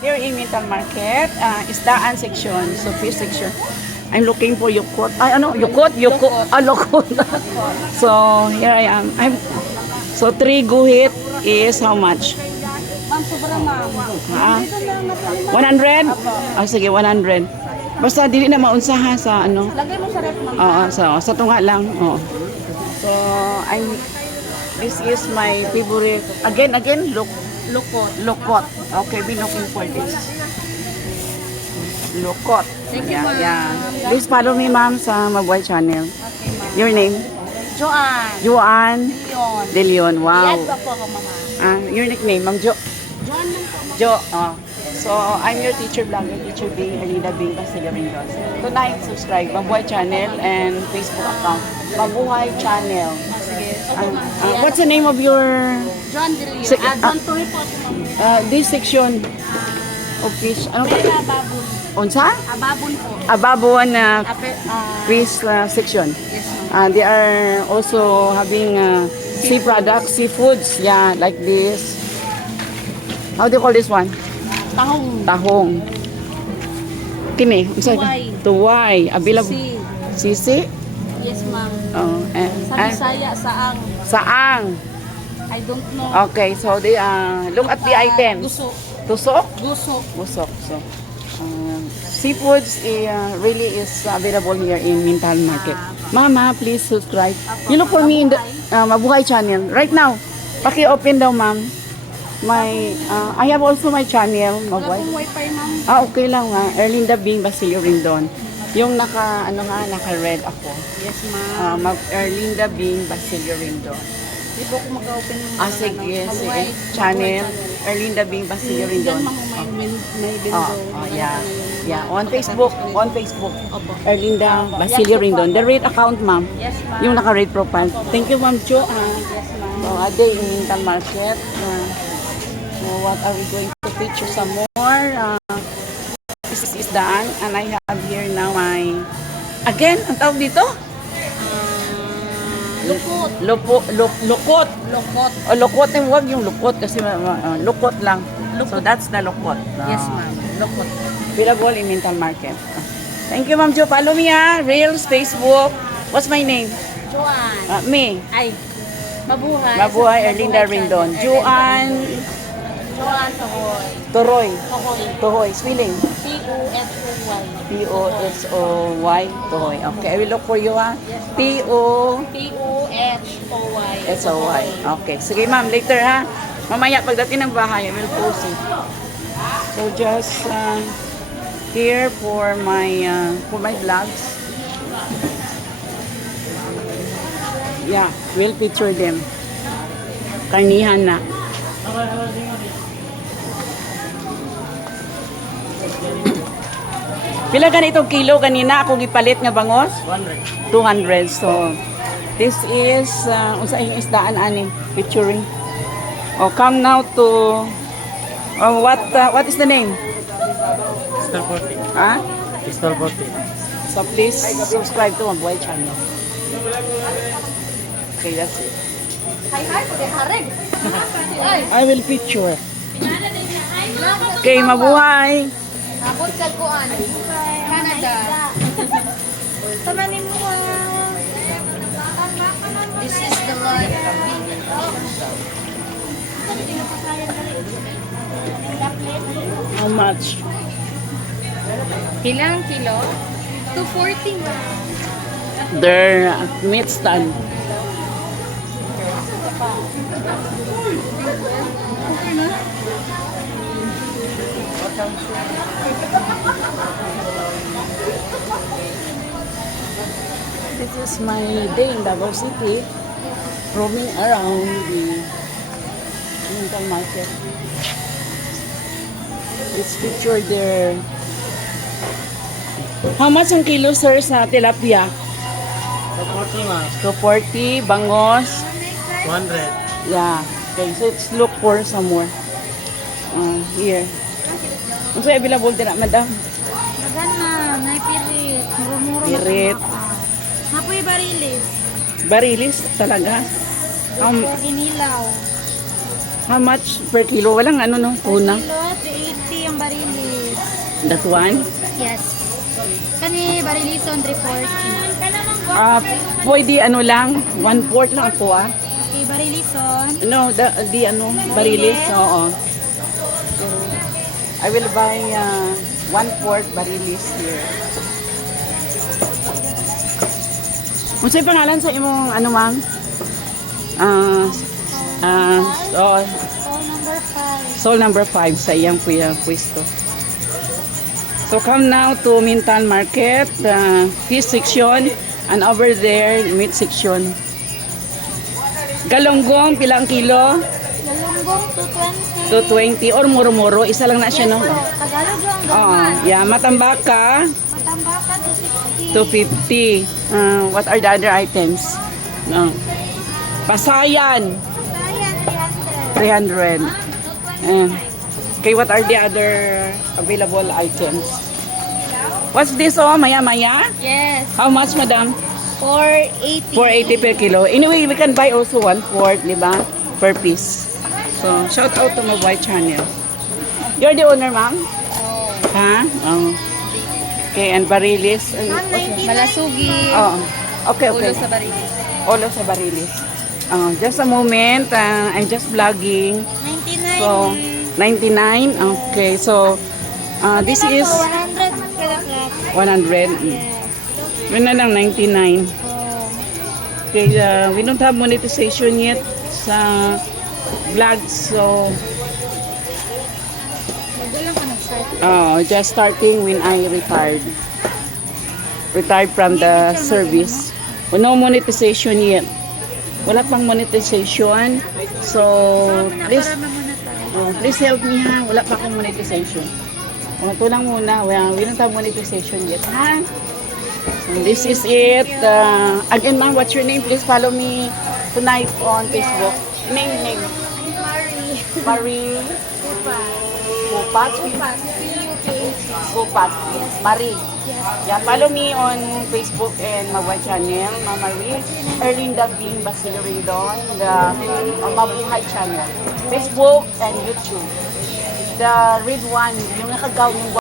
Here in Mintal Market, isdaan section, so fish section. I'm looking for yukot. Ay, ano? Yukot? Yukot. Ah, lokot. So, here I am. So, 3 guhit is how much? Ma'am, sobra ma'am. Ha? 100? Oh, sige, 100. Basta dili na maunsaha sa ano. Lagay mo sa ref, ma'am. Oo, sa tunga lang. Oo. So, this is my favorite. Again, Lukot. lokot. Okay, be looking for this. Lokot. Thank you, Yeah, ma'am. yeah. Please follow me, ma'am, sa Mabuhay Channel. Okay, ma'am. Your name? Joanne. Juan Yun. De Leon. Wow. Yan pa po ako, mama. Your nickname, Ma'am Jo. Joanne lang po, ma'am. Jo. Oh. So, I'm your teacher vlogger, Teacher Bing, Alida Bing, Basilia Ringos. Tonight, subscribe, Mabuhay Channel and Facebook account. Mabuhay Channel. Sige. Okay, ma'am. What's the name of your John De Leon. Sige, John Turi po, ma'am. this section of fish? Ano? Pera ababon. Unsa? Ababon po. Ababuan na Ape, fish section. yes, ma'am. They are also having sea products, seafoods. Yeah, like this. How do you call this one? Tahong. Tahong. Kini, unsa? Tuway. Tuway. Available. Si. Sisi? Yes, ma'am. Oh, Sa Bisaya, saang. saang. I don't know. Okay, so they look at the items. Guso. Tusok? Guso. Busok. So, seafoods really is available here in Mintal Market. Mama, please subscribe. You look for me in the Mabuhay Channel. Right now, paki-open daw, ma'am. I have also my channel, Wala Mabuhay. pong wifi, ma'am. Okay lang ha. Erlinda Bing, Basilio Rindon. Yung naka-red ako. Yes, ma'am. Erlinda Bing, Basilio Rindon. Di po ako mag-open ng Sige, Mabuhay channel. Erlinda Bing, Basilio Diyan, Rindon. ma'am, may window. Yeah. Yeah, on Facebook. Opo. Erlinda Basilio Rindon. The red account, ma'am. Yes, ma'am. Yung naka-red profile. Thank you, Ma'am Jo. Yes, ma'am. So, a day in Mintal Market. So, what are we going to feature some more? This is daan. And I have here now my... Again, ang tawag dito? Lukot. Lukot. Lukot. O, lukot. Huwag yung lukot kasi lukot lang. So, that's the lukot. Yes, ma'am. Lukot. Available in Mintal Market. Thank you, Ma'am Jo. Follow me, Reels, Facebook. What's my name? Joanne. Me. Ay. Mabuhay. Mabuhay, Sa Erlinda Mabuhay Rindon. Channel. Juan Joanne Tohoy. Toroy. Tohoy. Tohoy. Spelling. P-O-S-O-Y. P-O-S-O-Y. Tohoy. Okay, I will look for you, P-O-S-O-Y. P-O-H-O-Y. Okay. Sige, ma'am. Later, ha? Mamaya, pagdating ng bahay, I will post it. So, just here for my vlogs. Yeah, we'll picture them. Karnihan na. Pila ganitong kilo kanina ako gipalit nga bangos? 200. 200. So this is unsa yung isdaan ani picturing. Oh, come now to what is the name? Crystal 40. Ha? Crystal 40. So please subscribe to Mabuhay Channel. Okay, that's it. Hi, pagkaharag. I will picture. Okay, mabuhay. Abot ka kuan. Canada. Tamanin mo. This is the one. How much? Ilang kilo? 240 na. Their meat stand. This is my day in Davao City, roaming around the Mintal Market. Let's picture there. How much ang kilo, sir, sa tilapia? 40 ma. 240, bangos. 200. Yeah. Okay, so let's look for some more. Here. Ano sa'yo available din na, madam? Magana, naipirit. Muro-muro. Pirit. Napoy barilis. Barilis talaga. Ginilaw. How much per kilo? Walang ano no, tuna. Kilo, 380 ang barilis. That one? Yes. Kani barilison 340. Pwede ano lang, 1/4 lang ako Okay, barilison. No, the ano, barilis, oo. So, I will buy 1/4 barilis here. Ano sa'yo pangalan sa imong ano, ma'am? So, Call number 5. Soul number 5 sa iyang pwesto. So come now to Mintal Market, the fish section, and over there, meat section. Galonggong, pilang kilo? Galunggong 220. 220 or muro-muro, isa lang na siya, no? Tagalog lang Oo, gaman. yeah, matambaka, Matambaka 260. 250. What are the other items? No. Pasayan, Sayang 300. 300. And, okay, what are the other available items? What's this, maya-maya? Yes. How much, madam? 480. 480 per kilo. Anyway, we can buy also 1/4, di ba? Per piece. So, shout out to my white channel. You're the owner, ma'am? Ha? Oh. Okay, and barilis. Malasugi. Oh. Okay, okay. Ulo sa barilis. Olo sa barilis. Just a moment. I'm just vlogging. 99. So, 99. Okay, so, this is 100 kada flat. 100. Yun na lang, 99. Okay, we don't have monetization yet sa vlog, so Magalang ka nag-start. just starting when I retired. Retired from the service. No monetization yet. Wala pang monetization. So, please, Para muna tayo. please help me ha. Wala pa akong monetization. Ito lang muna. We don't have monetization yet, ha? So, this is it. Again, ma'am, what's your name? Please follow me tonight on Facebook. Name. Marie. Pupat. Pupat. Marie. Yeah, follow me on Facebook and my channel, Mama Marie. Erlinda Bean Basileridon, the Mabuhay channel. Facebook and YouTube. The red one, yung nakagaw ng